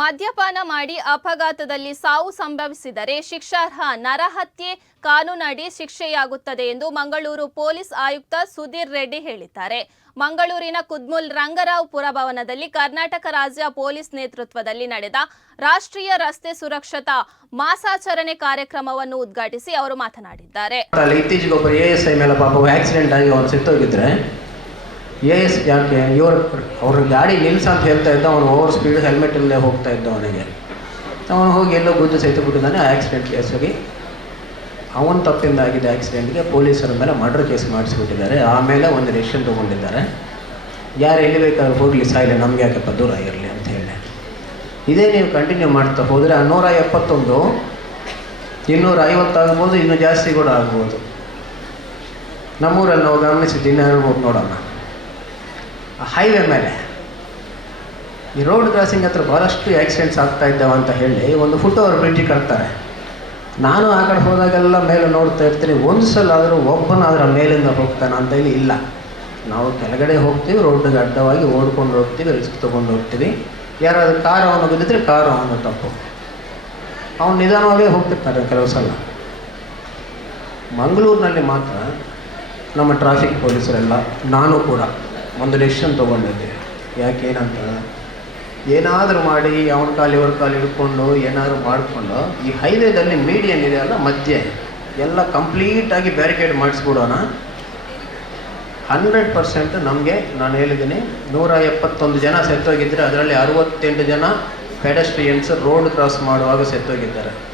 ಮದ್ಯಪಾನ ಮಾಡಿ ಅಪಘಾತದಲ್ಲಿ ಸಾವು ಸಂಭವಿಸಿದರೆ ಶಿಕ್ಷಾರ್ಹ ನರಹತ್ಯೆ ಕಾನೂನಡಿ ಶಿಕ್ಷೆಯಾಗುತ್ತದೆ ಎಂದು ಮಂಗಳೂರು ಪೊಲೀಸ್ ಆಯುಕ್ತ ಸುಧೀರ್ ರೆಡ್ಡಿ ಹೇಳಿದ್ದಾರೆ. ಮಂಗಳೂರಿನ ಕುದ್ಮುಲ್ ರಂಗರಾವ್ ಪುರಭವನದಲ್ಲಿ ಕರ್ನಾಟಕ ರಾಜ್ಯ ಪೊಲೀಸ್ ನೇತೃತ್ವದಲ್ಲಿ ನಡೆದ ರಾಷ್ಟ್ರೀಯ ರಸ್ತೆ ಸುರಕ್ಷತಾ ಮಾಸಾಚರಣೆ ಕಾರ್ಯಕ್ರಮವನ್ನು ಉದ್ಘಾಟಿಸಿ ಅವರು ಮಾತನಾಡಿದ್ದಾರೆ. ಎ ಎಸ್ ಯಾಕೆ? ಇವರು ಅವ್ರ ಗಾಡಿ ನಿಲ್ಸ ಅಂತ ಹೇಳ್ತಾ ಇದ್ದ, ಅವನು ಓವರ್ ಸ್ಪೀಡ್ ಹೆಲ್ಮೆಟ್ ಇಲ್ಲೇ ಹೋಗ್ತಾ ಇದ್ದ ಅವನಿಗೆ. ಅವನು ಹೋಗಿ ಎಲ್ಲೋ ಗುದ್ದು ಸಹಿತ ಬಿಟ್ಟಿದ್ದಾನೆ ಆಕ್ಸಿಡೆಂಟ್ ಕೇಸಲ್ಲಿ ಅವನ ತಪ್ಪಿಂದ ಆಗಿದ್ದ ಆ್ಯಕ್ಸಿಡೆಂಟ್ಗೆ ಪೊಲೀಸರ ಮೇಲೆ ಮರ್ಡರ್ ಕೇಸ್ ಮಾಡಿಸ್ಬಿಟ್ಟಿದ್ದಾರೆ. ಆಮೇಲೆ ಒಂದು ರೇಷನ್ ತೊಗೊಂಡಿದ್ದಾರೆ. ಯಾರು ಎಲ್ಲಿ ಬೇಕಾದ್ರೂ ಹೋಗಲಿ, ಸಾಯಿಲೆ, ನಮ್ಗೆ ಯಾಕಪ್ಪ ದೂರ ಇರಲಿ ಅಂತ ಹೇಳಿ. ಇದೇ ನೀವು ಕಂಟಿನ್ಯೂ ಮಾಡ್ತಾ ಹೋದರೆ ನೂರ ಎಪ್ಪತ್ತೊಂದು ಇನ್ನೂರ ಐವತ್ತಾಗ್ಬೋದು ಇನ್ನೂ ಜಾಸ್ತಿ ಕೂಡ ಆಗ್ಬೋದು. ನಮ್ಮೂರಲ್ಲಿ ನಾವು ಗಮನಿಸಿದ್ದು ಇನ್ನೂ ನೋಡೋಣ. ಹೈವೇ ಮೇಲೆ. ಈ ರೋಡ್ ಕ್ರಾಸಿಂಗ್ ಹತ್ರ ಭಾಳಷ್ಟು ಆಕ್ಸಿಡೆಂಟ್ಸ್ ಆಗ್ತಾ ಇದ್ದಾವೆ ಅಂತ ಹೇಳಿ ಒಂದು ಫುಟ್ ಓವರ್ ಬ್ರಿಡ್ಜ್ ಕಟ್ತಾರೆ. ನಾನು ಆ ಕಡೆ ಹೋದಾಗೆಲ್ಲ ಮೇಲೆ ನೋಡ್ತಾ ಇರ್ತೀನಿ, ಒಂದು ಸಲ ಆದರೂ ಒಬ್ಬನಾದ್ರೂ ಮೇಲಿಂದ ಹೋಗ್ತಾನೆ ಅಂತ ಹೇಳಿ ಇಲ್ಲ. ನಾವು ಕೆಳಗಡೆ ಹೋಗ್ತೀವಿ ರೋಡ್ಗೆ ಅಡ್ಡವಾಗಿ ಓಡ್ಕೊಂಡು ಹೋಗ್ತೀವಿ ರಿಸ್ಕ್ ತೊಗೊಂಡು ಹೋಗ್ತೀವಿ. ಯಾರಾದರೂ ಕಾರ್ ಅವನು ಬಿದ್ದಿದ್ರೆ ಕಾರ್ ಅವನು ತಪ್ಪು. ಅವನು ನಿಧಾನವಾಗೇ ಹೋಗ್ತಿರ್ತಾರೆ ಕೆಲವು ಸಲ. ಮಂಗಳೂರಿನಲ್ಲಿ ಮಾತ್ರ ನಮ್ಮ ಟ್ರಾಫಿಕ್ ಪೊಲೀಸರೆಲ್ಲ ನಾನು ಕೂಡ. ಒಂದು ಡೆಸಿಷನ್ ತೊಗೊಂಡಿದ್ದೆ. ಯಾಕೆ ಏನಂತ? ಏನಾದರೂ ಮಾಡಿ, ಅವನ ಕಾಲು ಇವ್ರ ಕಾಲು ಹಿಡ್ಕೊಂಡು ಏನಾದರೂ ಮಾಡಿಕೊಂಡು, ಈ ಹೈವೇದಲ್ಲಿ ಮೀಡಿಯನ್ ಇದೆ ಅಲ್ಲ, ಮಧ್ಯೆ, ಎಲ್ಲ ಕಂಪ್ಲೀಟಾಗಿ ಬ್ಯಾರಿಕೇಡ್ ಮಾಡಿಸ್ಬಿಡೋಣ. ಹಂಡ್ರೆಡ್ ಪರ್ಸೆಂಟ್ ನಮಗೆ, ನಾನು ಹೇಳಿದ್ದೀನಿ, ನೂರ ಎಪ್ಪತ್ತೊಂದು ಜನ ಸೆತ್ತೋಗಿದ್ದರೆ ಅದರಲ್ಲಿ ಅರುವತ್ತೆಂಟು ಜನ ಪೆಡಸ್ಟ್ರಿಯನ್ಸ್ ರೋಡ್ ಕ್ರಾಸ್ ಮಾಡುವಾಗ ಸೆತ್ತೋಗಿದ್ದಾರೆ.